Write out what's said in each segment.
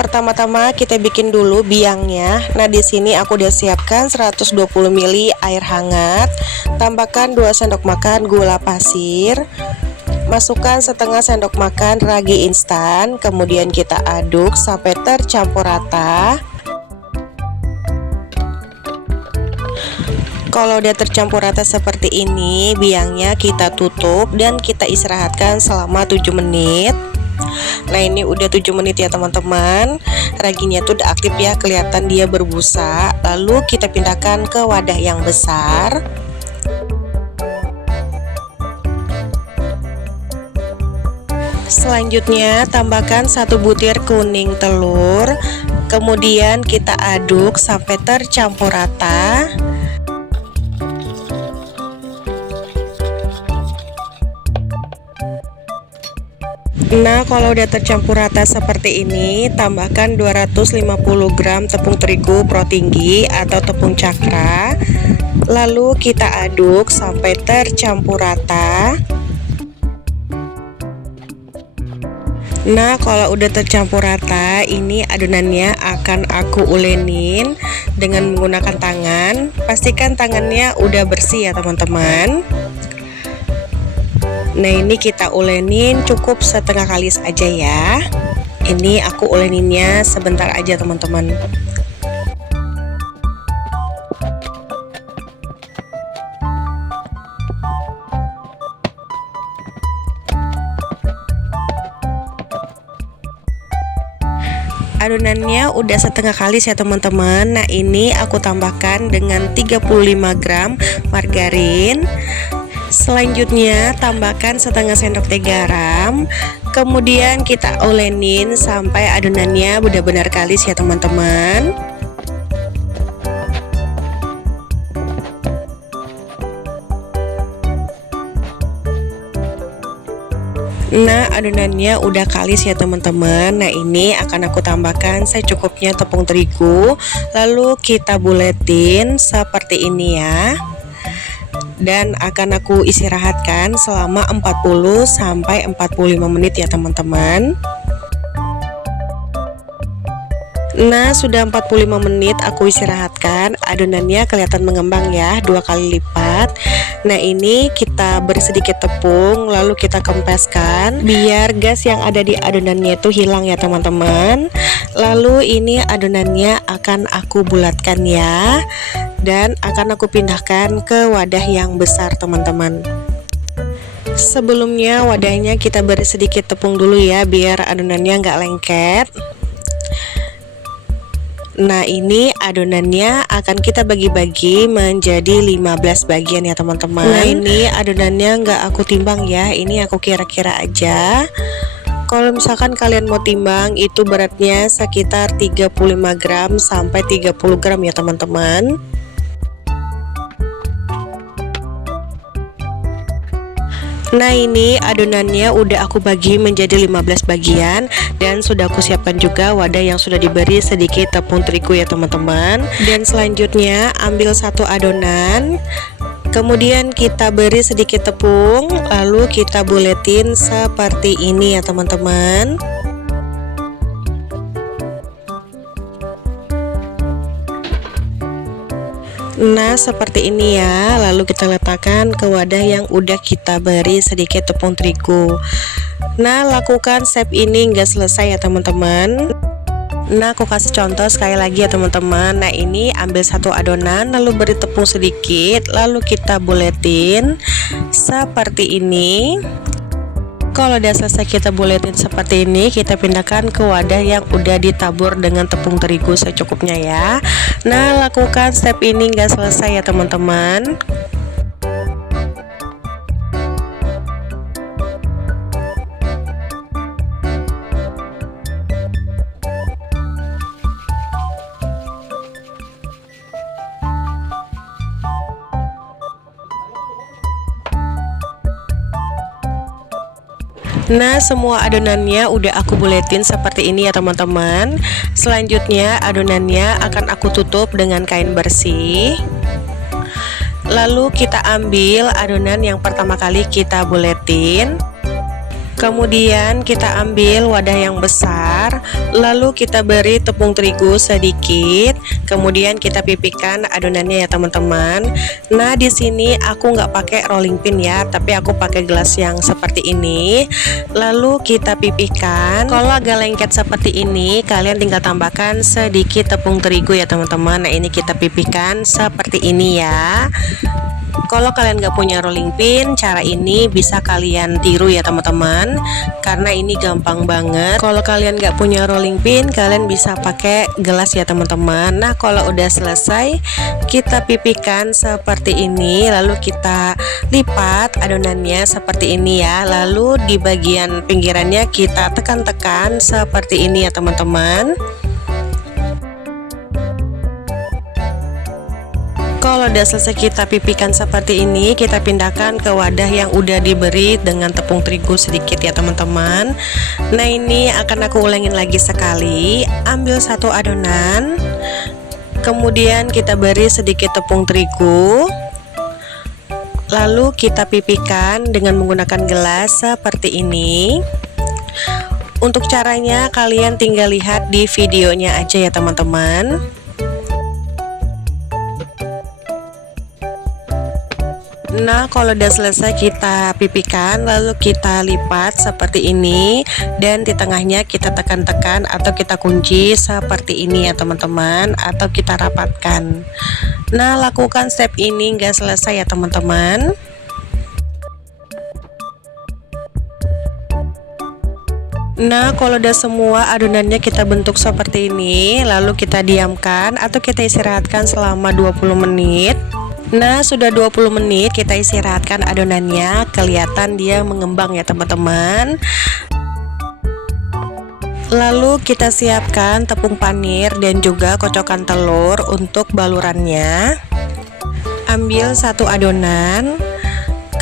Pertama-tama kita bikin dulu biangnya. Nah, di sini aku udah siapkan 120 ml air hangat. Tambahkan 2 sendok makan gula pasir. Masukkan setengah sendok makan ragi instan. Kemudian kita aduk sampai tercampur rata. Kalau udah tercampur rata seperti ini, biangnya kita tutup dan kita istirahatkan selama 7 menit. Nah, ini udah 7 menit ya teman-teman. Raginya tuh udah aktif ya, kelihatan dia berbusa. Lalu kita pindahkan ke wadah yang besar. Selanjutnya tambahkan 1 butir kuning telur. Kemudian kita aduk sampai tercampur rata. Nah, kalau udah tercampur rata seperti ini, tambahkan 250 gram tepung terigu pro tinggi atau tepung cakra. Lalu kita aduk sampai tercampur rata. Nah, kalau udah tercampur rata, ini adonannya akan aku ulenin dengan menggunakan tangan. Pastikan tangannya udah bersih ya teman-teman. Nah, ini kita ulenin cukup setengah kali saja ya. Ini aku uleninnya sebentar aja teman-teman. Adonannya udah setengah kali ya teman-teman. Nah, ini aku tambahkan dengan 35 gram margarin. Selanjutnya tambahkan setengah sendok teh garam. Kemudian kita ulenin sampai adonannya benar-benar kalis ya teman-teman. Nah, adonannya udah kalis ya teman-teman. Nah, ini akan aku tambahkan secukupnya tepung terigu. Lalu kita buletin seperti ini ya. Dan akan aku istirahatkan selama 40 sampai 45 menit ya teman-teman. Nah, sudah 45 menit aku istirahatkan. Adonannya kelihatan mengembang ya, 2 kali lipat. Nah, ini kita beri sedikit tepung, lalu kita kempeskan biar gas yang ada di adonannya itu hilang ya teman-teman. Lalu ini adonannya akan aku bulatkan ya, dan akan aku pindahkan ke wadah yang besar teman-teman. Sebelumnya wadahnya kita beri sedikit tepung dulu ya, biar adonannya nggak lengket. Nah, ini adonannya akan kita bagi-bagi menjadi 15 bagian ya teman-teman. Nah, ini adonannya nggak aku timbang ya, ini aku kira-kira aja. Kalau misalkan kalian mau timbang, itu beratnya sekitar 35 gram sampai 30 gram ya teman-teman. Nah, ini adonannya udah aku bagi menjadi 15 bagian dan sudah aku siapkan juga wadah yang sudah diberi sedikit tepung terigu ya teman-teman. Dan selanjutnya ambil 1 adonan, kemudian kita beri sedikit tepung, lalu kita buletin seperti ini ya teman-teman. Nah, seperti ini ya. Lalu kita letakkan ke wadah yang udah kita beri sedikit tepung terigu. Nah, lakukan step ini hingga selesai ya teman-teman. Nah, aku kasih contoh sekali lagi ya teman-teman. Nah, ini ambil 1 adonan, lalu beri tepung sedikit, lalu kita buletin seperti ini. Kalau udah selesai kita buletin seperti ini, kita pindahkan ke wadah yang udah ditabur dengan tepung terigu secukupnya ya. Nah, lakukan step ini nggak selesai ya teman-teman. Nah, semua adonannya udah aku buletin seperti ini ya teman-teman. Selanjutnya adonannya akan aku tutup dengan kain bersih. Lalu kita ambil adonan yang pertama kali kita buletin. Kemudian kita ambil wadah yang besar, lalu kita beri tepung terigu sedikit, kemudian kita pipihkan adonannya ya teman-teman. Nah di sini aku nggak pakai rolling pin ya, tapi aku pakai gelas yang seperti ini. Lalu kita pipihkan. Kalau agak lengket seperti ini, kalian tinggal tambahkan sedikit tepung terigu ya teman-teman. Nah ini kita pipihkan seperti ini ya. Kalau kalian gak punya rolling pin, cara ini bisa kalian tiru ya teman-teman, karena ini gampang banget. Kalau kalian gak punya rolling pin, kalian bisa pakai gelas ya teman-teman. Nah kalau udah selesai, kita pipihkan seperti ini, lalu kita lipat adonannya seperti ini ya. Lalu di bagian pinggirannya kita tekan-tekan seperti ini ya teman-teman. Kalau udah selesai kita pipihkan seperti ini, kita pindahkan ke wadah yang udah diberi dengan tepung terigu sedikit ya teman-teman. Nah ini akan aku ulangin lagi sekali. Ambil satu adonan, kemudian kita beri sedikit tepung terigu, lalu kita pipihkan dengan menggunakan gelas seperti ini. Untuk caranya kalian tinggal lihat di videonya aja ya teman-teman. Nah kalau udah selesai kita pipihkan, lalu kita lipat seperti ini, dan di tengahnya kita tekan-tekan atau kita kunci seperti ini ya teman-teman, atau kita rapatkan. Nah lakukan step ini hingga selesai ya teman-teman. Nah kalau udah semua adonannya kita bentuk seperti ini, lalu kita diamkan atau kita istirahatkan selama 20 menit. Nah sudah 20 menit kita istirahatkan adonannya, kelihatan dia mengembang ya teman-teman. Lalu kita siapkan tepung panir dan juga kocokan telur untuk balurannya. Ambil satu adonan,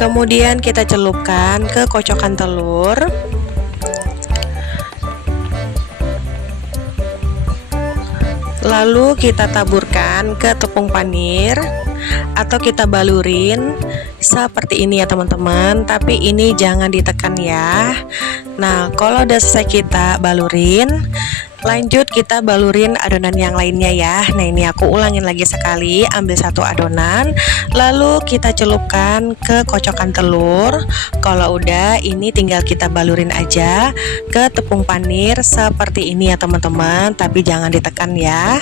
kemudian kita celupkan ke kocokan telur. Lalu kita taburkan ke tepung panir atau kita balurin seperti ini ya teman-teman, tapi ini jangan ditekan ya. Nah kalau udah selesai kita balurin, lanjut kita balurin adonan yang lainnya ya. Nah ini aku ulangin lagi sekali. Ambil satu adonan, lalu kita celupkan ke kocokan telur. Kalau udah, ini tinggal kita balurin aja ke tepung panir seperti ini ya teman-teman, tapi jangan ditekan ya.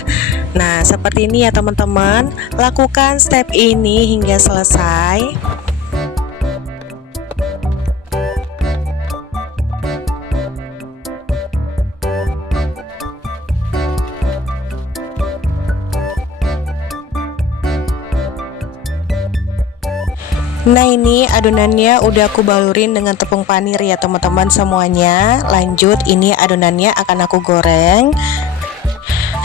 Nah seperti ini ya teman-teman. Lakukan step ini hingga selesai. Nah ini adonannya udah aku balurin dengan tepung panir ya teman-teman semuanya. Lanjut ini adonannya akan aku goreng.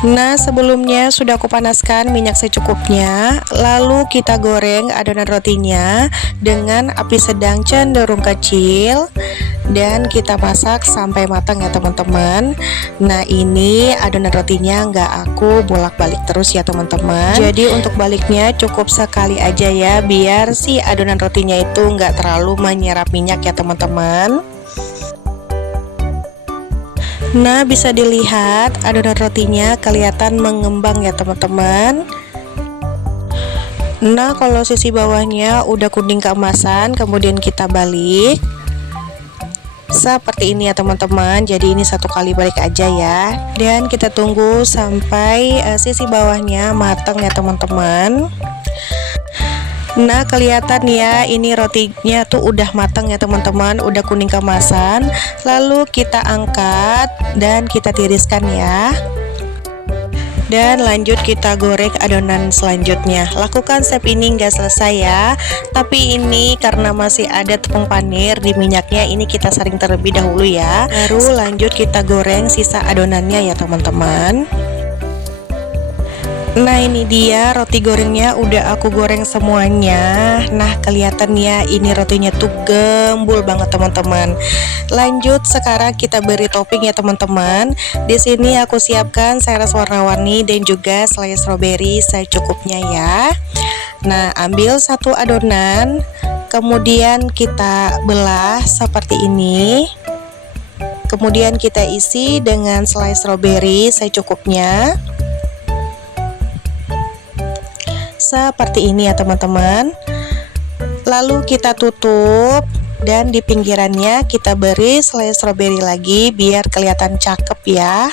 Nah sebelumnya sudah aku panaskan minyak secukupnya, lalu kita goreng adonan rotinya dengan api sedang cenderung kecil, dan kita masak sampai matang ya teman-teman. Nah ini adonan rotinya nggak aku bolak-balik terus ya teman-teman, jadi untuk baliknya cukup sekali aja ya, biar si adonan rotinya itu nggak terlalu menyerap minyak ya teman-teman. Nah bisa dilihat adonan rotinya kelihatan mengembang ya teman-teman. Nah kalau sisi bawahnya udah kuning keemasan, kemudian kita balik seperti ini ya teman-teman. Jadi ini satu kali balik aja ya, dan kita tunggu sampai sisi bawahnya matang ya teman-teman. Nah kelihatan ya, ini rotinya tuh udah matang ya teman-teman, udah kuning keemasan. Lalu kita angkat dan kita tiriskan ya, dan lanjut kita goreng adonan selanjutnya. Lakukan step ini nggak selesai ya, tapi ini karena masih ada tepung panir di minyaknya, ini kita saring terlebih dahulu ya, baru lanjut kita goreng sisa adonannya ya teman-teman. Nah ini dia roti gorengnya udah aku goreng semuanya. Nah kelihatan ya, ini rotinya tuh gembul banget teman-teman. Lanjut sekarang kita beri topping ya teman-teman. Di sini aku siapkan saus warna-warni dan juga selai stroberi secukupnya ya. Nah ambil satu adonan, kemudian kita belah seperti ini. Kemudian kita isi dengan selai stroberi secukupnya. Seperti ini ya teman-teman. Lalu kita tutup dan di pinggirannya kita beri selai stroberi lagi biar kelihatan cakep ya.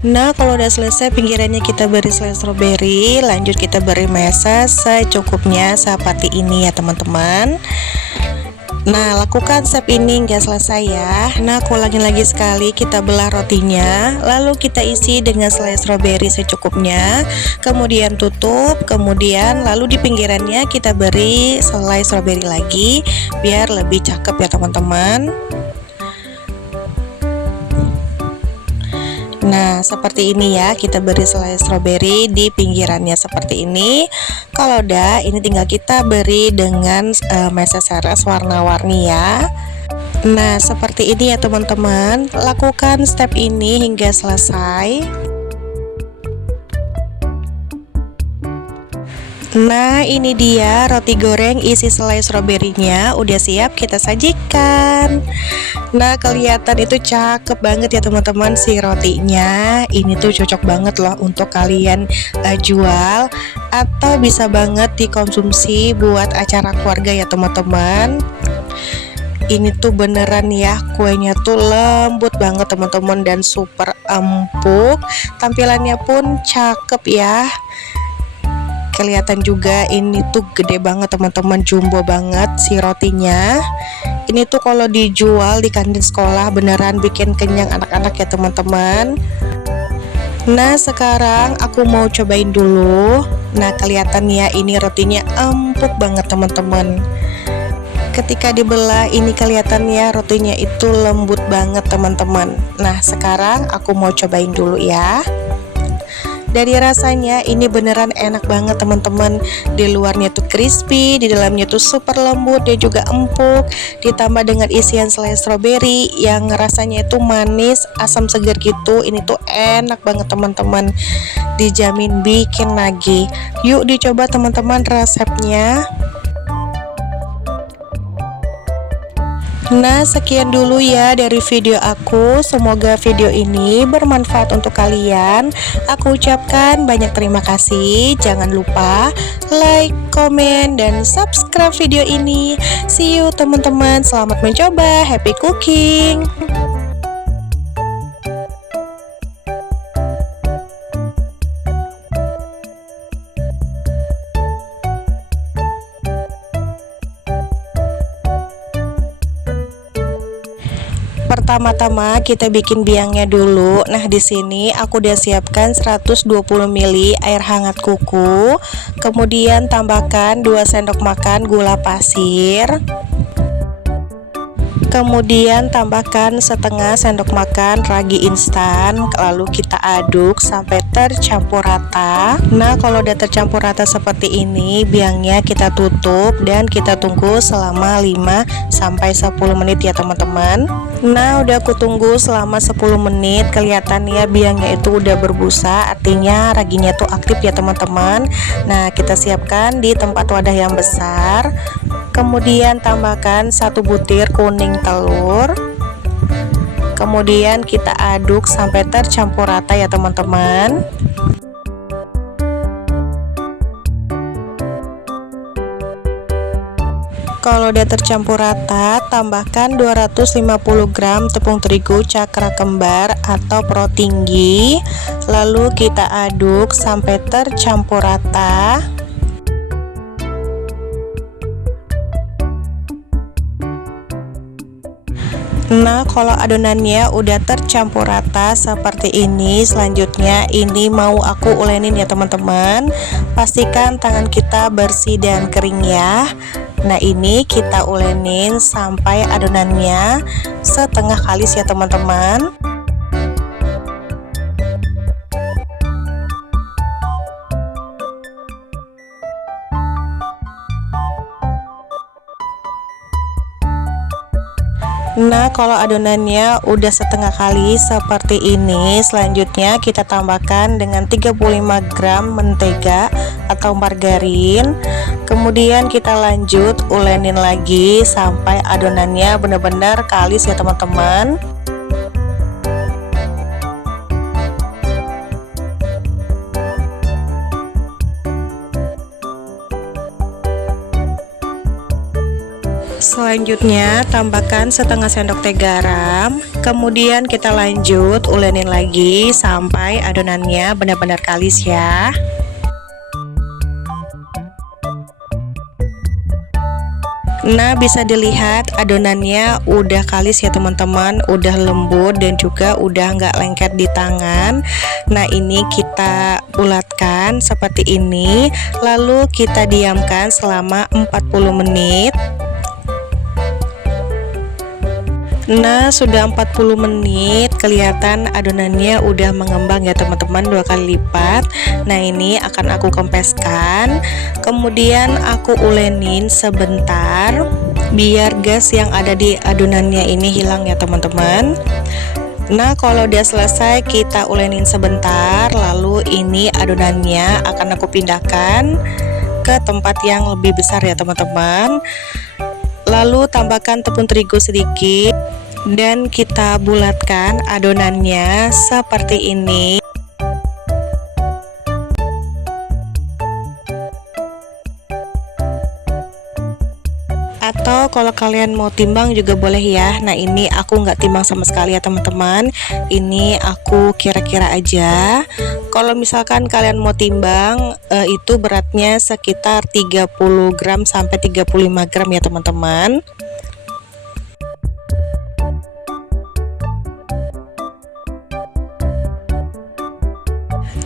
Nah, kalau udah selesai pinggirannya kita beri selai stroberi, lanjut kita beri meses secukupnya seperti ini ya teman-teman. Nah, lakukan step ini hingga selesai ya. Nah, aku ulangin lagi sekali, kita belah rotinya, lalu kita isi dengan selai stroberi secukupnya, kemudian tutup, kemudian lalu di pinggirannya kita beri selai stroberi lagi biar lebih cakep ya teman-teman. Nah, seperti ini ya, kita beri selai stroberi di pinggirannya seperti ini. Kalau udah, ini tinggal kita beri dengan meses heres warna-warni ya. Nah, seperti ini ya teman-teman. Lakukan step ini hingga selesai. Nah, ini dia roti goreng isi selai stroberinya udah siap kita sajikan. Nah, kelihatan itu cakep banget ya teman-teman si rotinya. Ini tuh cocok banget loh untuk kalian jual atau bisa banget dikonsumsi buat acara keluarga ya teman-teman. Ini tuh beneran ya, kuenya tuh lembut banget teman-teman dan super empuk. Tampilannya pun cakep ya. Kelihatan juga ini tuh gede banget teman-teman, jumbo banget si rotinya. Ini tuh kalau dijual di kantin sekolah beneran bikin kenyang anak-anak ya teman-teman. Nah, sekarang aku mau cobain dulu. Nah, kelihatan ya ini rotinya empuk banget teman-teman. Ketika dibelah ini kelihatan ya rotinya itu lembut banget teman-teman. Nah, sekarang aku mau cobain dulu ya. Dari rasanya ini beneran enak banget teman-teman. Di luarnya tuh crispy, di dalamnya tuh super lembut dan juga empuk. Ditambah dengan isian selai stroberi yang rasanya itu manis, asam segar gitu. Ini tuh enak banget teman-teman. Dijamin bikin nagih. Yuk dicoba teman-teman resepnya. Nah, sekian dulu ya dari video aku. Semoga video ini bermanfaat untuk kalian. Aku ucapkan banyak terima kasih. Jangan lupa like, komen, dan subscribe video ini. See you teman-teman. Selamat mencoba. Happy cooking. Pertama-tama kita bikin biangnya dulu. Nah, di sini aku udah siapkan 120 ml air hangat kuku. Kemudian tambahkan 2 sendok makan gula pasir. Kemudian tambahkan setengah sendok makan ragi instan. Lalu kita aduk sampai tercampur rata. Nah, kalau udah tercampur rata seperti ini, biangnya kita tutup dan kita tunggu selama 5-10 menit ya teman-teman. Nah, udah aku tunggu selama 10 menit. Kelihatan ya biangnya itu udah berbusa, artinya raginya tuh aktif ya teman-teman. Nah, kita siapkan di tempat wadah yang besar. Kemudian tambahkan 1 butir kuning telur. Kemudian kita aduk sampai tercampur rata ya teman-teman. Kalau udah tercampur rata, tambahkan 250 gram tepung terigu cakra kembar atau pro tinggi. Lalu kita aduk sampai tercampur rata. Nah, kalau adonannya udah tercampur rata seperti ini, selanjutnya ini mau aku ulenin ya teman-teman. Pastikan tangan kita bersih dan kering ya. Nah, ini kita ulenin sampai adonannya setengah kalis ya teman-teman. Nah, kalau adonannya udah setengah kali seperti ini, selanjutnya kita tambahkan dengan 35 gram mentega atau margarin. Kemudian kita lanjut ulenin lagi sampai adonannya benar-benar kalis ya teman-teman. Selanjutnya tambahkan setengah sendok teh garam. Kemudian kita lanjut ulenin lagi sampai adonannya benar-benar kalis ya. Nah, bisa dilihat adonannya udah kalis ya teman-teman, udah lembut dan juga udah nggak lengket di tangan. Nah, ini kita bulatkan seperti ini, lalu kita diamkan selama 40 menit. Nah, sudah 40 menit, kelihatan adonannya udah mengembang ya teman-teman, 2 kali lipat. Nah, ini akan aku kempeskan. Kemudian aku ulenin sebentar biar gas yang ada di adonannya ini hilang ya teman-teman. Nah, kalau udah selesai kita ulenin sebentar, lalu ini adonannya akan aku pindahkan ke tempat yang lebih besar ya teman-teman. Lalu tambahkan tepung terigu sedikit dan kita bulatkan adonannya seperti ini. Atau kalau kalian mau timbang juga boleh ya. Nah, ini aku nggak timbang sama sekali ya teman-teman. Ini aku kira-kira aja. Kalau misalkan kalian mau timbang, itu beratnya sekitar 30 gram sampai 35 gram ya teman-teman.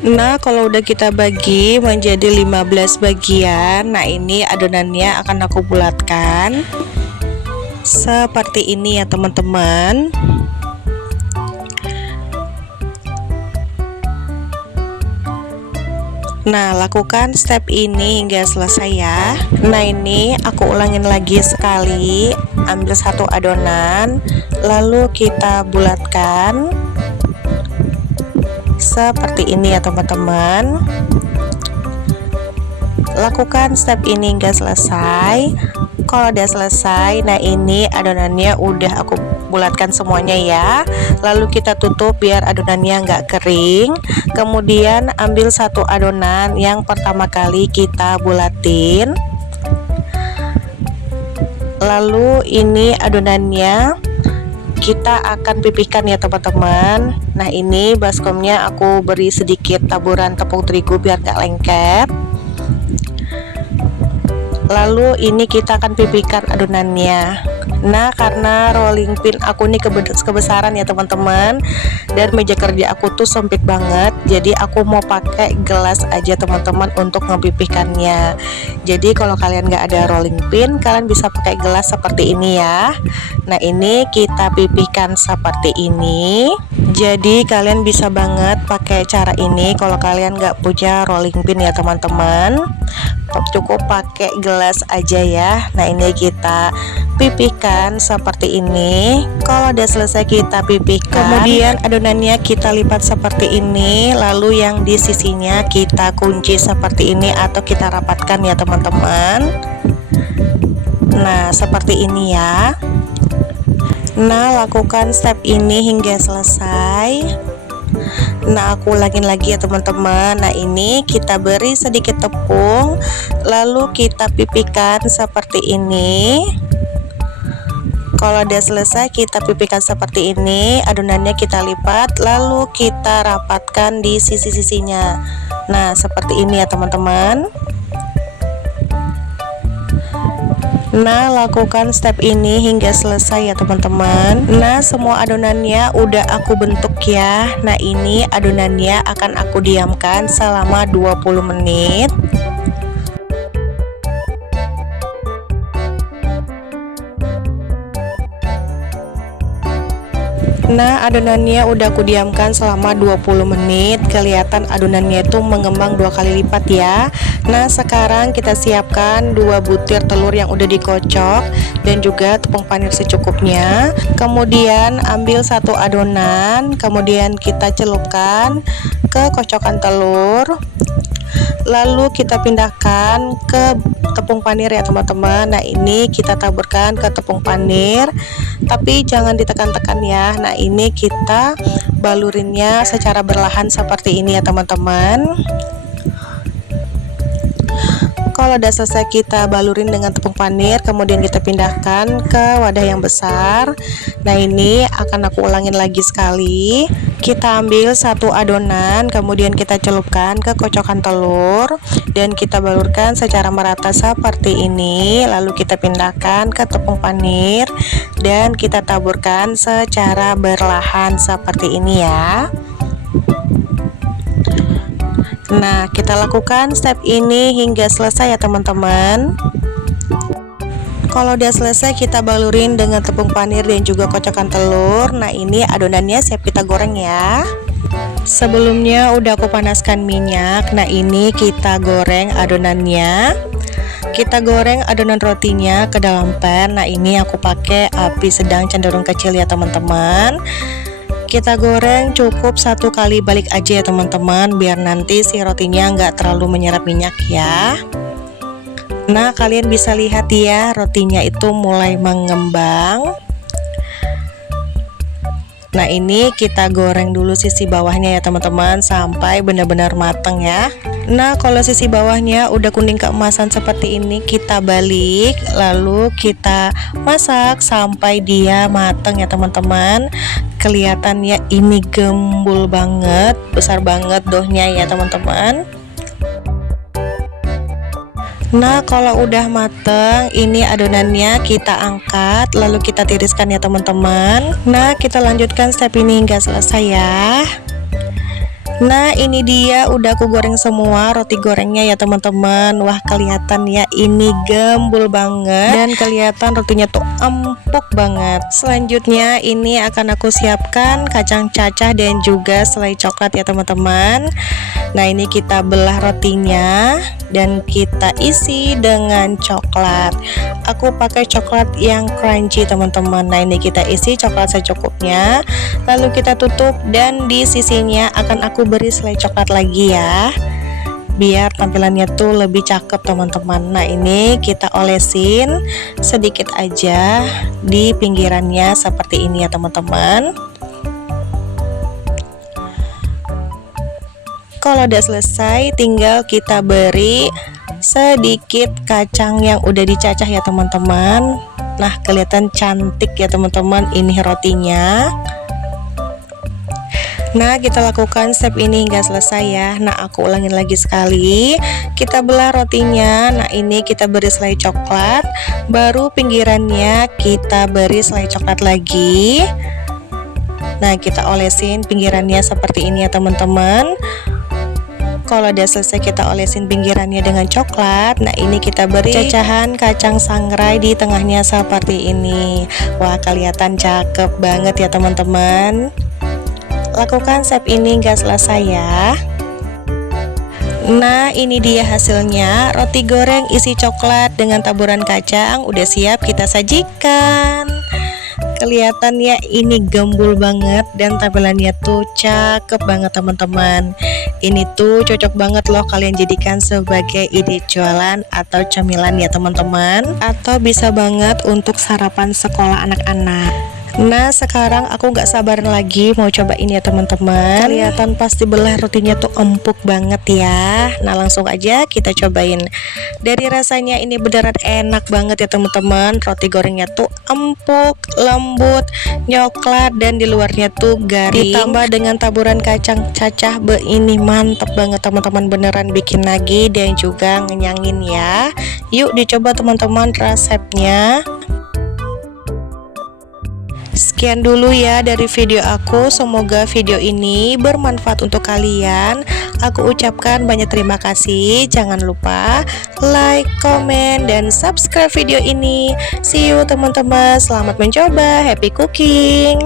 Nah, kalau udah kita bagi menjadi 15 bagian, nah ini adonannya akan aku bulatkan seperti ini ya teman-teman. Nah, lakukan step ini hingga selesai ya. Nah, ini aku ulangin lagi sekali. Ambil satu adonan, lalu kita bulatkan seperti ini ya teman-teman. Lakukan step ini hingga selesai. Kalau udah selesai, nah ini adonannya udah aku bulatkan semuanya ya. Lalu kita tutup biar adonannya nggak kering. Kemudian ambil satu adonan yang pertama kali kita bulatin. Lalu ini adonannya kita akan pipihkan ya teman-teman. Nah, ini baskomnya aku beri sedikit taburan tepung terigu biar gak lengket. Lalu ini kita akan pipihkan adonannya. Nah, karena rolling pin aku ini kebesaran ya teman-teman, dan meja kerja aku tuh sempit banget, jadi aku mau pakai gelas aja teman-teman untuk ngepipihkannya. Jadi kalau kalian nggak ada rolling pin, kalian bisa pakai gelas seperti ini ya. Nah, ini kita pipihkan seperti ini. Jadi kalian bisa banget pakai cara ini kalau kalian nggak punya rolling pin ya teman-teman. Cukup pakai gelas aja ya. Nah, ini kita pipihkan seperti ini. Kalau udah selesai kita pipihkan, kemudian adonannya kita lipat seperti ini, lalu yang di sisinya kita kunci seperti ini atau kita rapatkan ya teman-teman. Nah, seperti ini ya. Nah, lakukan step ini hingga selesai. Nah, aku ulangin lagi ya teman-teman. Nah, ini kita beri sedikit tepung, lalu kita pipihkan seperti ini. Kalau udah selesai kita pipihkan seperti ini, adonannya kita lipat, lalu kita rapatkan di sisi-sisinya. Nah, seperti ini ya teman-teman. Nah, lakukan step ini hingga selesai ya teman-teman. Nah, semua adonannya udah aku bentuk ya. Nah, ini adonannya akan aku diamkan selama 20 menit. Nah, adonannya udah aku diamkan selama 20 menit. Kelihatan adonannya itu mengembang 2 kali lipat ya. Nah, sekarang kita siapkan 2 butir telur yang udah dikocok dan juga tepung panir secukupnya. Kemudian ambil 1 adonan, kemudian kita celupkan ke kocokan telur. Lalu kita pindahkan ke tepung panir ya teman-teman. Nah, ini kita taburkan ke tepung panir, tapi jangan ditekan-tekan ya. Nah, ini kita balurinnya secara berlahan seperti ini ya teman-teman. Kalau udah selesai kita balurin dengan tepung panir, kemudian kita pindahkan ke wadah yang besar. Nah, ini akan aku ulangin lagi sekali. Kita ambil 1 adonan, kemudian kita celupkan ke kocokan telur dan kita balurkan secara merata seperti ini. Lalu kita pindahkan ke tepung panir dan kita taburkan secara berlahan seperti ini ya. Nah, kita lakukan step ini hingga selesai ya teman-teman. Kalau udah selesai, kita balurin dengan tepung panir dan juga kocokan telur. Nah, ini adonannya siap kita goreng ya. Sebelumnya udah aku panaskan minyak. Nah, ini kita goreng adonannya. Kita goreng adonan rotinya ke dalam pan. Nah, ini aku pakai api sedang cenderung kecil ya teman-teman. Kita goreng cukup 1 kali balik aja ya teman-teman, biar nanti si rotinya nggak terlalu menyerap minyak ya. Nah, kalian bisa lihat ya, rotinya itu mulai mengembang. Nah, ini kita goreng dulu sisi bawahnya ya teman-teman, sampai benar-benar matang ya. Nah, kalau sisi bawahnya udah kuning keemasan seperti ini, kita balik, lalu kita masak sampai dia matang ya teman-teman. Kelihatannya ini gembul banget, besar banget dohnya ya teman-teman. Nah, kalau udah mateng, ini adonannya kita angkat, lalu kita tiriskan ya teman-teman. Nah, kita lanjutkan step ini hingga selesai ya. Nah, ini dia udah aku goreng semua roti gorengnya ya teman-teman. Wah, kelihatan ya, ini gembul banget dan kelihatan rotinya tuh empuk banget. Selanjutnya ini akan aku siapkan kacang cacah dan juga selai coklat ya teman-teman. Nah, ini kita belah rotinya dan kita isi dengan coklat. Aku pakai coklat yang crunchy teman-teman. Nah, ini kita isi coklat secukupnya, lalu kita tutup dan di sisinya akan aku beri selai coklat lagi ya, biar tampilannya tuh lebih cakep teman-teman. Nah, ini kita olesin sedikit aja di pinggirannya seperti ini ya teman-teman. Kalau udah selesai, tinggal kita beri sedikit kacang yang udah dicacah ya teman-teman. Nah, kelihatan cantik ya teman-teman ini rotinya. Nah, kita lakukan step ini hingga selesai ya. Nah, aku ulangin lagi sekali. Kita belah rotinya. Nah, ini kita beri selai coklat, baru pinggirannya kita beri selai coklat lagi. Nah, kita olesin pinggirannya seperti ini ya teman-teman. Kalau udah selesai, kita olesin pinggirannya dengan coklat. Nah, ini kita beri cacahan kacang sangrai di tengahnya seperti ini. Wah, kelihatan cakep banget ya teman-teman. Lakukan step ini hingga selesai ya. Nah, ini dia hasilnya, roti goreng isi coklat dengan taburan kacang udah siap kita sajikan. Kelihatannya ini gembul banget dan tampilannya tuh cakep banget teman-teman. Ini tuh cocok banget loh kalian jadikan sebagai ide jualan atau cemilan ya teman-teman, atau bisa banget untuk sarapan sekolah anak-anak. Nah, sekarang aku nggak sabar lagi mau cobain ya teman-teman. Kelihatan pasti belah rotinya tuh empuk banget ya. Nah, langsung aja kita cobain. Dari rasanya ini beneran enak banget ya teman-teman. Roti gorengnya tuh empuk, lembut, nyoklat, dan di luarnya tuh garing. Ditambah dengan taburan kacang cacah, ini mantep banget teman-teman, beneran bikin lagi dan juga ngenyangin ya. Yuk dicoba teman-teman resepnya. Sekian dulu ya dari video aku, semoga video ini bermanfaat untuk kalian. Aku ucapkan banyak terima kasih. Jangan lupa like, komen, dan subscribe video ini. See you teman-teman, selamat mencoba, happy cooking.